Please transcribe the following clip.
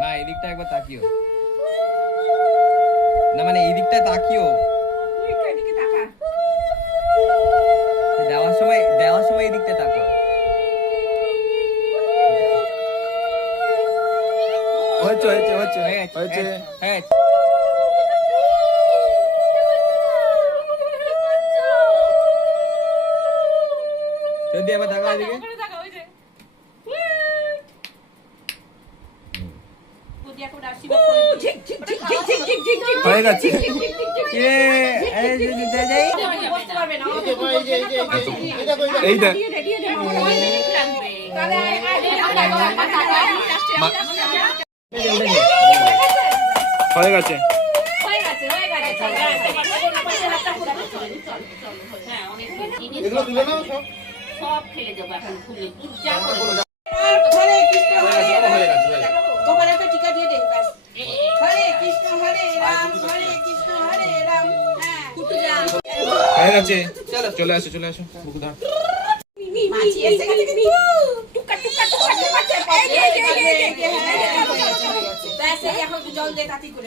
মা এদিকটা একবার তাকিও না, মানে এই দিকটা তাকিও। দেওয়ার সময় এই দিকটা তাকাও। যদি আবার তাকাও এদিকে। হয়ে গেছে। এই দেখ হয়ে গেছে। সব ফেলে দেবো এখন খুলে যা হয়ে গেছে, চলে আসো চলে আসো, বুকু ধর। এখন জল দিয়ে তাড়াতাড়ি করে